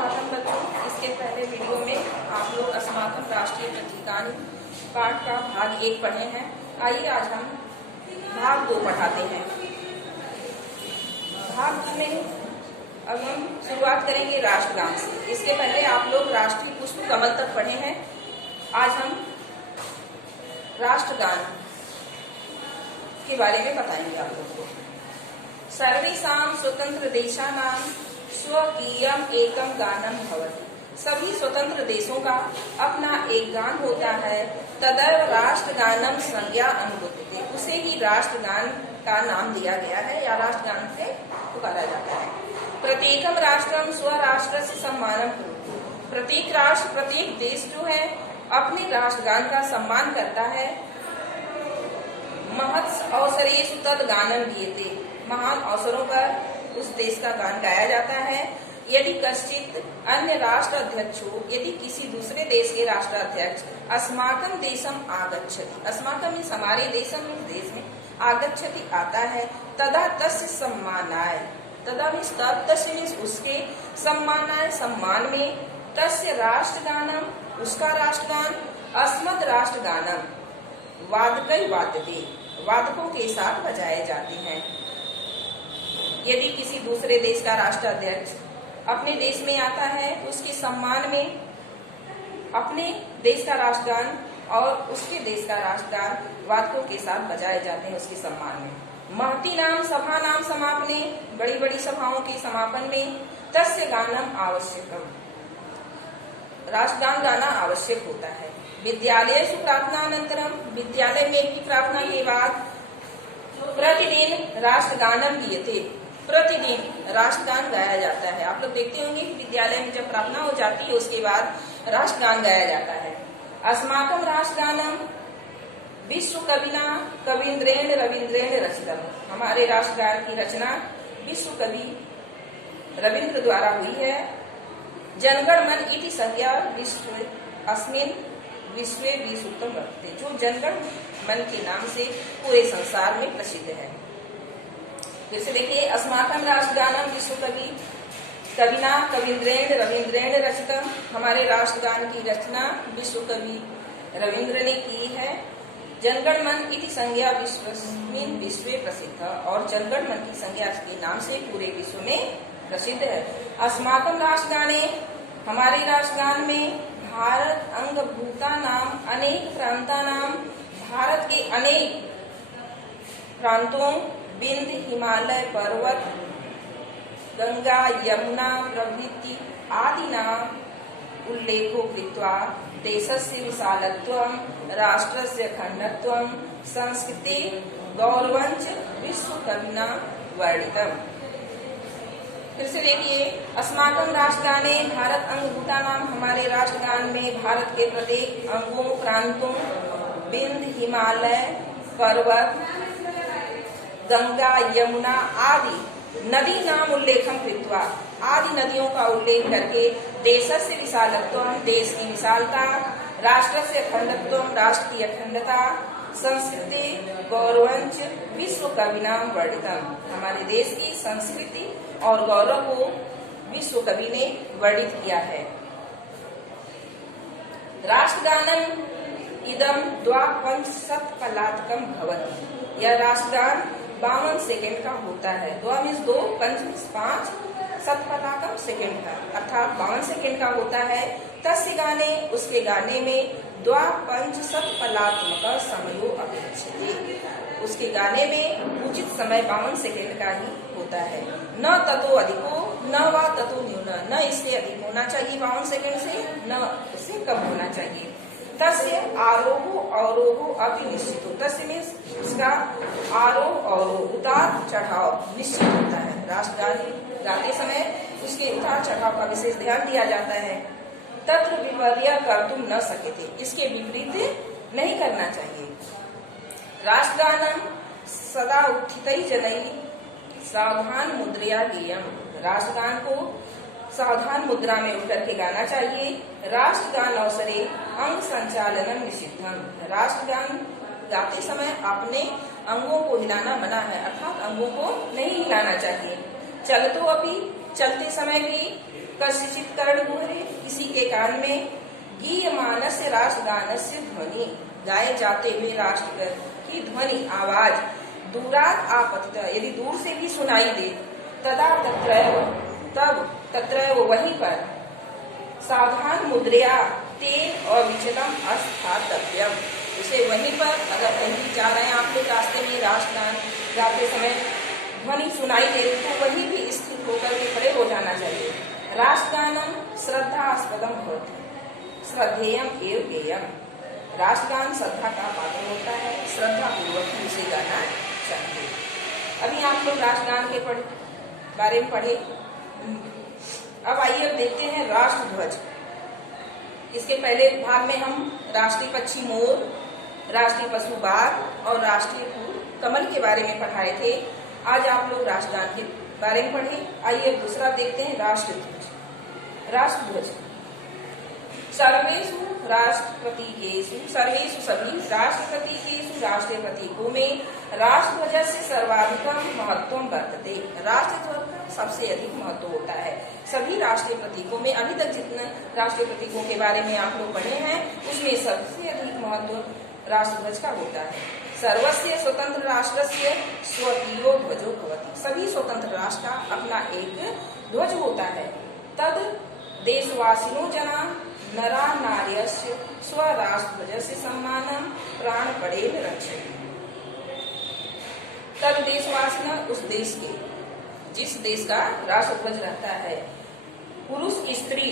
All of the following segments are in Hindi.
सुप्रभातम बच्चों। इसके पहले वीडियो में आप लोग अस्माकं राष्ट्रीय प्रतीकानि पाठ का भाग 1 पढ़े हैं। आइए आज हम भाग 2 पढ़ाते हैं। भाग 2 में अब हम शुरुआत करेंगे राष्ट्रगान से। इसके पहले आप लोग राष्ट्रीय पुष्प कमल तक पढ़े हैं। आज हम राष्ट्रगान के बारे में बताएंगे आप लोगों को। सर्वेषां स्वतंत्र देशानां स्वकीयम एकम गानम भवति। सभी स्वतंत्र देशों का अपना एक गान होता है। तदैव राष्ट्रगानम संज्ञा अनुबोध्यते। उसे ही राष्ट्रगान का नाम दिया गया है या राष्ट्रगान से पुकारा जाता है। प्रत्येकम राष्ट्रम स्वराष्ट्र से सम्मानम कुरुते। प्रत्येक राष्ट्र, प्रत्येक देश जो है अपने राष्ट्रगान का सम्मान करता है। महत् अवसरेषु तद गानम गीयते। महान अवसरों पर उस देश का गान गाया जाता है। यदि कश्चित अन्य राष्ट्र अध्यक्ष हो, यदि किसी दूसरे देश के राष्ट्र अध्यक्ष अस्माकं देशम आगच्छति, अस्माकं मीन्स हमारे देशम देश में, आगच्छति आता है, तदा तस्य सम्मानाय, तदा मीन्स तब, तस्य मीन्स उसके, सम्मानाय सम्मान में, तस्य राष्ट्रगानम उसका राष्ट्रगान, अस्मद राष्ट्रगानम वादकै वाद्यते वादकों के साथ बजाए जाते हैं। यदि किसी दूसरे देश का राष्ट्राध्यक्ष अपने देश में आता है तो उसके सम्मान में अपने देश का राष्ट्रगान और उसके देश का राष्ट्रगान वादकों के साथ बजाए जाते हैं उसके सम्मान में। महती नाम सभा नाम समापने, बड़ी बड़ी सभाओं के समापन में, तस्य गानम आवश्यकम, राष्ट्रगान गाना आवश्यक होता है। विद्यालयेषु प्रार्थनानन्तरम, विद्यालय में की प्रार्थना के बाद प्रतिदिन राष्ट्रगानम गीयते, प्रतिदिन राष्ट्रगान गाया जाता है। आप लोग देखते होंगे कि विद्यालय में जब प्रार्थना हो जाती है उसके बाद राष्ट्रगान गाया जाता है। अस्माकं राष्ट्रगानम विश्व कविना कवींद्रेण रवींद्रेण रचितम। हमारे राष्ट्रगान की रचना विश्व कवि रविंद्र द्वारा हुई है। जनगण मन इति संज्ञा विश्व अस्मिन् विश्वे विश्वोत्तम वर्तते। जो जनगण मन के नाम से पूरे संसार में प्रसिद्ध है। फिर से देखिए, अस्माकं राष्ट्रगानम विश्व कवि कविना कवींद्रेण रवींद्रेण रचितम। हमारे राष्ट्रगान की रचना विश्व कवि रविंद्र ने की है। जनगण मन इति संज्ञा विश्वस्मिन् विश्वे प्रसिद्ध, और जनगण मन की संज्ञा के नाम से पूरे विश्व में प्रसिद्ध है। अस्माकं राष्ट्रगाने, हमारे राष्ट्रगान में, भारत अंगभूता नाम अनेक प्रांता नाम, भारत के अनेक प्रांतों, विंध हिमालय पर्वत गंगा यमुना प्रभृति आदि नाम उल्लेखो कृत्वा देशस्य विशालत्वं राष्ट्रस्य अखंडत्वं संस्कृते गौरवंच विश्व कविना वर्णितम्। फिर से देखिए, अस्माकं राष्ट्रगाने भारत अंगभूता नाम, हमारे राष्ट्रगान में भारत के प्रत्येक अंगों, प्रांतों, विंध हिमालय पर्वत गंगा यमुना आदि नदी नाम उल्लेखम कृत्वा, आदि नदियों का उल्लेख करके, देशस्य विशालत्वम देश की विशालता, राष्ट्रस्य अखंडत्वम राष्ट्र की अखंडता, संस्कृति गौरवंच विश्व कविनाम वर्णितम। हमारे देश की संस्कृति और गौरव को विश्व कवि ने वर्णित किया है। राष्ट्रगानम इदम द्वापंचशत कलात्मकम भवति। यह राष्ट्रगान 52 सेकेंड का होता है। द्वा मीन्स 2, पंच मीन्स 5, शतपलाकम सेकेंड का, अर्थात 52 सेकेंड का होता है। तस्य गाने, उसके गाने में, द्वापंचशत कलात्मक समयो अपेक्षते। उसके गाने में उचित समय 52 सेकेंड का ही होता है। न ततो अधिको न वा ततो न्यून, न इससे अधिक होना चाहिए 52 सेकेंड से, न उससे कम होना चाहिए। तस्य आरोहो अवरोहो अति निश्चित हो। तस्य में उसका आरोह और उतार चढ़ाव निश्चित होता है। राष्ट्रगान गाते समय उसके उतार चढ़ाव का विशेष ध्यान दिया जाता है। तत्र विपर्य कर्तुम न सकते, इसके विपरीत नहीं करना चाहिए। राष्ट्रगानम सदा उत्थितै जनैः सावधान मुद्रया गेयम। राष्ट्रगान को सावधान मुद्रा में उठकर के गाना चाहिए। राष्ट्रगान अवसरे अंग संचालनम निषिद्धम। राष्ट्रगान गाते समय अपने अंगों को हिलाना मना है, अर्थात अंगों को नहीं हिलाना चाहिए। चलतो अपि, चलते समय भी कस्यचित् कर्णकुहरे, किसी के कान में गीयमानस्य राष्ट्रगानस्य ध्वनि, गाए जाते हुए राष्ट्र की ध्वनि आवाज दूरात् आपतित, यदि दूर से भी सुनाई दे, तदा तत्रैव, तब तत्रैव वहीं पर सावधान मुद्रया तेन अविचलम अस्थातव्यम, उसे वहीं पर अगर कहीं जा रहे हैं आप लोग रास्ते में राष्ट्रगान गाते समय ध्वनि सुनाई दे रही तो वहीं भी स्थिर होकर के खड़े हो जाना चाहिए। राष्ट्रगानम श्रद्धास्पदम भवति श्रद्धेयम एव गेयम, राष्ट्रगान श्रद्धा का पात्र होता है, श्रद्धा पूर्वक ही उसे गाना चाहिए। अभी आप लोग राष्ट्रगान के बारे में पढ़े। अब आइए अब देखते हैं राष्ट्रध्वज। इसके पहले भाग में हम राष्ट्रीय पक्षी मोर, राष्ट्रीय पशु बाघ और राष्ट्रीय फूल कमल के बारे में पढ़ाए थे। आज आप लोग राष्ट्रगान के बारे में पढ़े। आइए दूसरा देखते हैं राष्ट्रध्वज। राष्ट्रध्वज सर्वेषु राष्ट्रप्रतीकेषु, सर्वेषु सभी राष्ट्रप्रतीकेषु राष्ट्रीय प्रतीकों में राष्ट्रध्वज से सर्वाधिकम महत्व वर्तते, राष्ट्रध्वज का सबसे अधिक महत्व होता है। सभी राष्ट्रीय प्रतीकों में अभी तक जितने राष्ट्रीय प्रतीकों के बारे में आप लोग पढ़े हैं उसमें सबसे अधिक महत्व राष्ट्रध्वज का होता है। सर्वस्य स्वतंत्र राष्ट्रस्य स्वकीयो ध्वजो भवति, सभी स्वतंत्र राष्ट्र का अपना एक ध्वज होता है। तद देशवासिनो जना नरा नार्यस्य स्वराष्ट्रध्वजस्य सम्मानं प्राणपणेन रक्षति, तद देशवासिना उस देश के, जिस देश का राष्ट्रध्वज रहता है, पुरुष स्त्री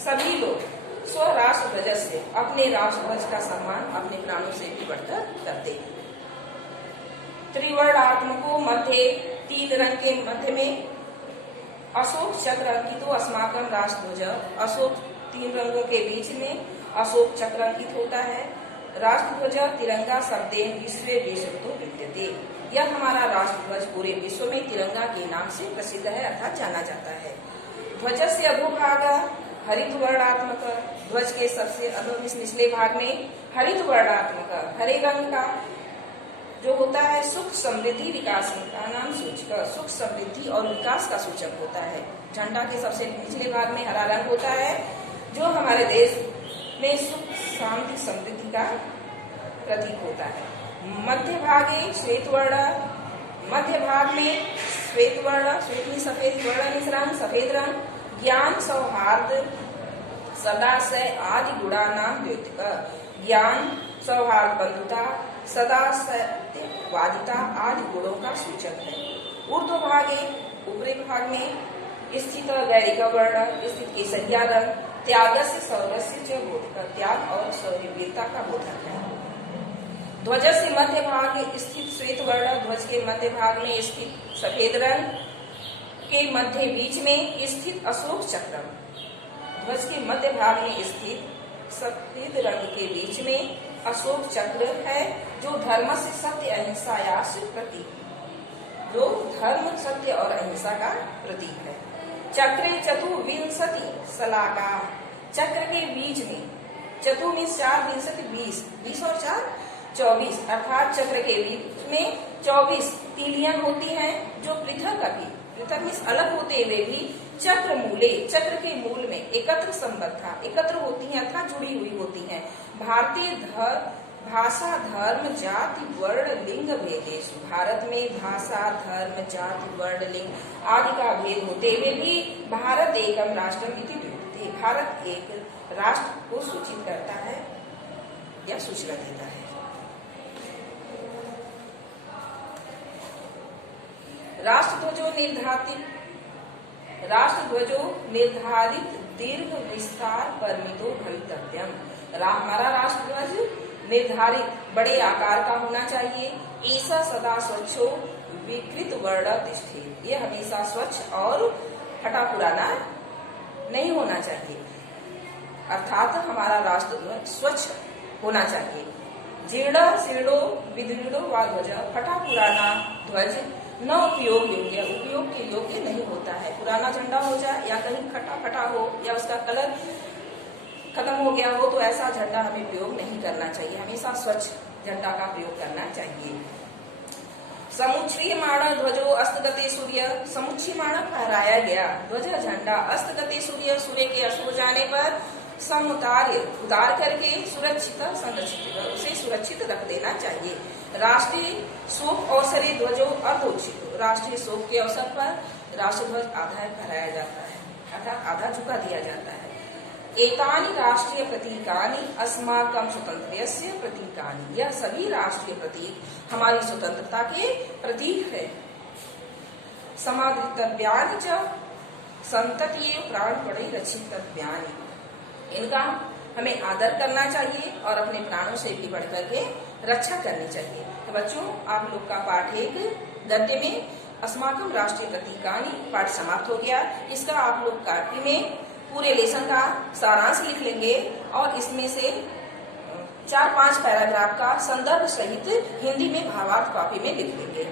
सभी लोग स्वराष्ट्रध्वज से अपने राष्ट्रध्वज का सम्मान अपने प्राणों से भी बढ़कर करते हैं। त्रिवर्णात्मको मध्य, तीन रंग के मध्य में अशोक चक्र अंकितो अस्माकं राष्ट्रध्वज, अशोक तीन रंगों के बीच में अशोक चक्र अंकित होता है। राष्ट्रध्वज तिरंगा शब्देन विश्वे देशतो विद्यते, यह हमारा राष्ट्रध्वज पूरे विश्व में तिरंगा के नाम से प्रसिद्ध है अर्थात जाना जाता है। ध्वजस्य अधोभाग हरित वर्णात्मक, ध्वज के सबसे निचले भाग में हरित वर्णात्मक हरे रंग का जो होता है सुख समृद्धि विकास का नाम सूचक, सुख समृद्धि और विकास का सूचक होता है। झंडा के सबसे निचले भाग में हरा रंग होता है जो हमारे देश में सुख शांति समृद्धि का प्रतीक होता है। मध्य भागे श्वेत वर्ण, मध्य भाग में श्वेत वर्ण, श्वेत में सफेद वर्ण रंग, सफेद रंग ज्ञान सौहार्द सदाशय आदि गुणा नाम द्योतक, ज्ञान सौहार्द बंधुता सदा सत्यवादिता आदि गुणों का सूचक है। ऊर्ध्व भागे ऊपरी भाग में स्थित गैरिक वर्ण, स्थित केसरिया रंग त्यागस्य शौर्यस्य च बोधक, त्याग और शौर्यवीरता का बोधक है। ध्वज से मध्य भाग स्थित श्वेत वर्ण, ध्वज के मध्य भाग में स्थित सफेद रंग के मध्य बीच में स्थित अशोक चक्र, ध्वज के मध्य भाग में स्थित सफेद रंग के बीच में अशोक चक्र है जो धर्म से सत्य अहिंसा या प्रतीक, जो धर्म सत्य और अहिंसा का प्रतीक है। चक्रे चतुर्विंशति शलाका, चक्र के बीच में चतु में 4 विंशति 20 और 4 24 अर्थात चक्र के बीच में 24 तीलियां होती हैं जो पृथक में अलग होते हुए भी चक्र मूले, चक्र के मूल में एकत्र संबद्धा, एकत्र होती हैं अर्थात जुड़ी हुई होती हैं। भारतीय भाषा धर्म जाति वर्ण लिंग भेदेषु, भारत में भाषा धर्म जाति वर्ण लिंग आदि का भेद होते हुए भी भारत एकम राष्ट्रम इति द्योतते, भारत एक राष्ट्र को सूचित करता है या सूचना देता है। राष्ट्रध्वजो निर्धारित दीर्घ विस्तार परिमितो भवितव्यम, हमारा राष्ट्रध्वज निर्धारित बड़े आकार का होना चाहिए। ऐसा सदा स्वच्छो विकृत वर्ण तिष्ठे, ये हमेशा स्वच्छ और फटा पुराना नहीं होना चाहिए, अर्थात हमारा राष्ट्रध्वज स्वच्छ होना चाहिए। जीर्ण शीर्णो विदीर्णो व ध्वज, फटा पुराना ध्वज न उपयोग योग्य, उपयोग के योग्य नहीं होता है। पुराना झंडा हो जाए या कहीं फटा फटा हो या उसका कलर खत्म हो गया हो तो ऐसा झंडा हमें प्रयोग नहीं करना चाहिए, हमेशा स्वच्छ झंडा का प्रयोग करना चाहिए। समुच्छ्रियमाण ध्वजो अस्तगते सूर्य, समुच्छ्रियमाण फहराया गया ध्वज झंडा, अस्तगते सूर्य सूर्य के अस्त हो जाने पर, समुतार्य उतार करके, सुरक्षित संरक्षित उसे सुरक्षित रख देना चाहिए। राष्ट्रीय शोक अवसरे ध्वजो अर्थोचित, राष्ट्रीय शोक के अवसर पर राष्ट्र ध्वज आधा फहराया जाता है अर्थात आधा झुका दिया जाता है। एतानि राष्ट्रीय प्रतीकानि अस्माकं स्वतंत्रस्य प्रतीकानि, यह सभी राष्ट्रीय प्रतीक हमारी स्वतंत्रता के प्रतीक है। समादृतव्यानि च संततिये प्राणपणे रक्षितव्यानि, इनका हमें आदर करना चाहिए और अपने प्राणों से भी बढ़ करके रक्षा करनी चाहिए। तो बच्चों, आप लोग का पाठ 1 गद्य में अस्माकं राष्ट्रीय प्रतीकानि पाठ समाप्त हो गया। इसका आप लोग कॉपी में पूरे लेसन का सारांश लिख लेंगे और इसमें से 4-5 पैराग्राफ का संदर्भ सहित हिंदी में भावार्थ कॉपी में लिख लेंगे।